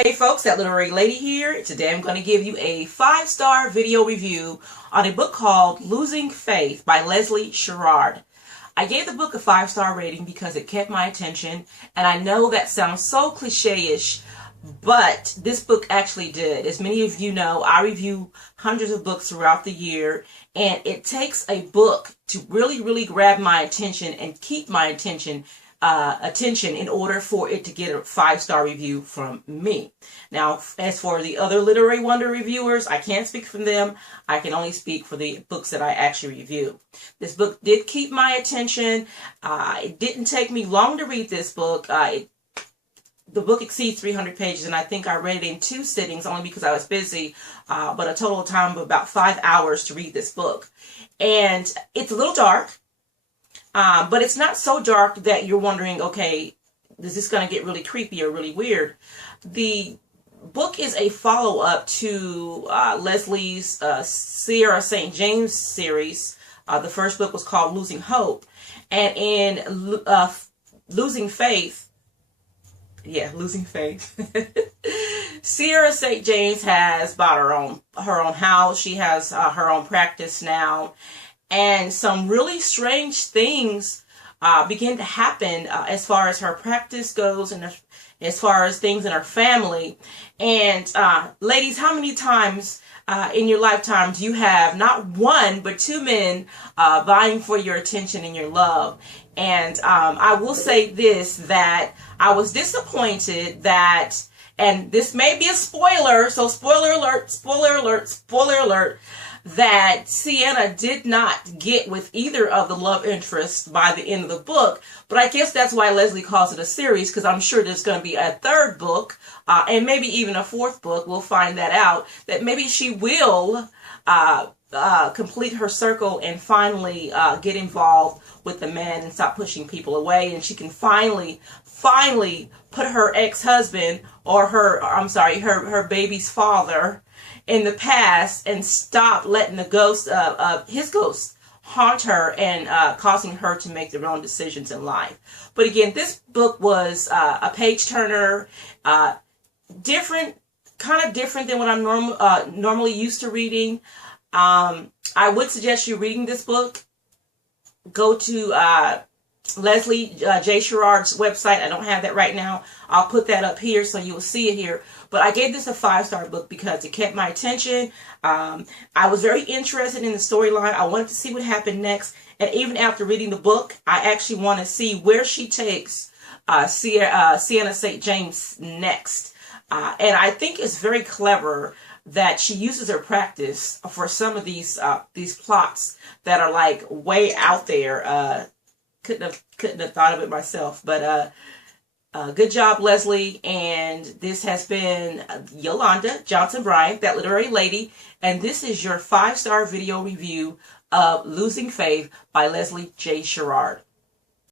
Hey folks, that literary lady here. Today I'm going to give you a 5-star video review on a book called Losing Faith by Sherrod. I gave the book a 5-star rating because it kept my attention, and I know that sounds so cliche-ish, but this book actually did. As many of you know, I review hundreds of books throughout the year, and it takes a book to really grab my attention and keep my attention in order for it to get a 5-star review from me. Now, as for the other Literary Wonder reviewers, I can't speak for them. I can only speak for the books that I actually review. This book did keep my attention. It didn't take me long to read this book. The book exceeds 300 pages, and I think I read it in 2 sittings only because I was busy, but a total time of about 5 hours to read this book. And it's a little dark. But it's not so dark that you're wondering, okay, is this going to get really creepy or really weird? The book is a follow-up to Leslie's Sienna St. James series. The first book was called Losing Hope. And in Losing Faith, Sienna St. James has bought her own house. She has her own practice now. And some really strange things begin to happen as far as her practice goes and as far as things in her family. And ladies, how many times in your lifetime do you have not one but 2 men vying for your attention and your love? And I will say this, that I was disappointed that, and this may be a spoiler, so spoiler alert, that Sienna did not get with either of the love interests by the end of the book. But I guess that's why Leslie calls it a series, because I'm sure there's going to be a 3rd book and maybe even a 4th book. We'll find that out, that maybe she will complete her circle and finally get involved with the man and stop pushing people away, and she can finally put her ex-husband, or her baby's father in the past, and stop letting the ghost of his ghost haunt her and causing her to make their own decisions in life. But again, this book was a page turner, kind of different than what I'm normally used to reading. I would suggest you reading this book. Go to Leslie J. Sherrod's website. I don't have that right now. I'll put that up here so you will see it here. But I gave this a 5-star book because it kept my attention. I was very interested in the storyline. I wanted to see what happened next. And even after reading the book, I actually want to see where she takes Sienna St. James next. And I think it's very clever that she uses her practice for some of these plots that are like way out there. Couldn't have thought of it myself, but good job, Leslie. And this has been Yolanda, Johnson-Bryant, that literary lady, and this is your 5-star video review of Losing Faith by Leslie J. Sherrod.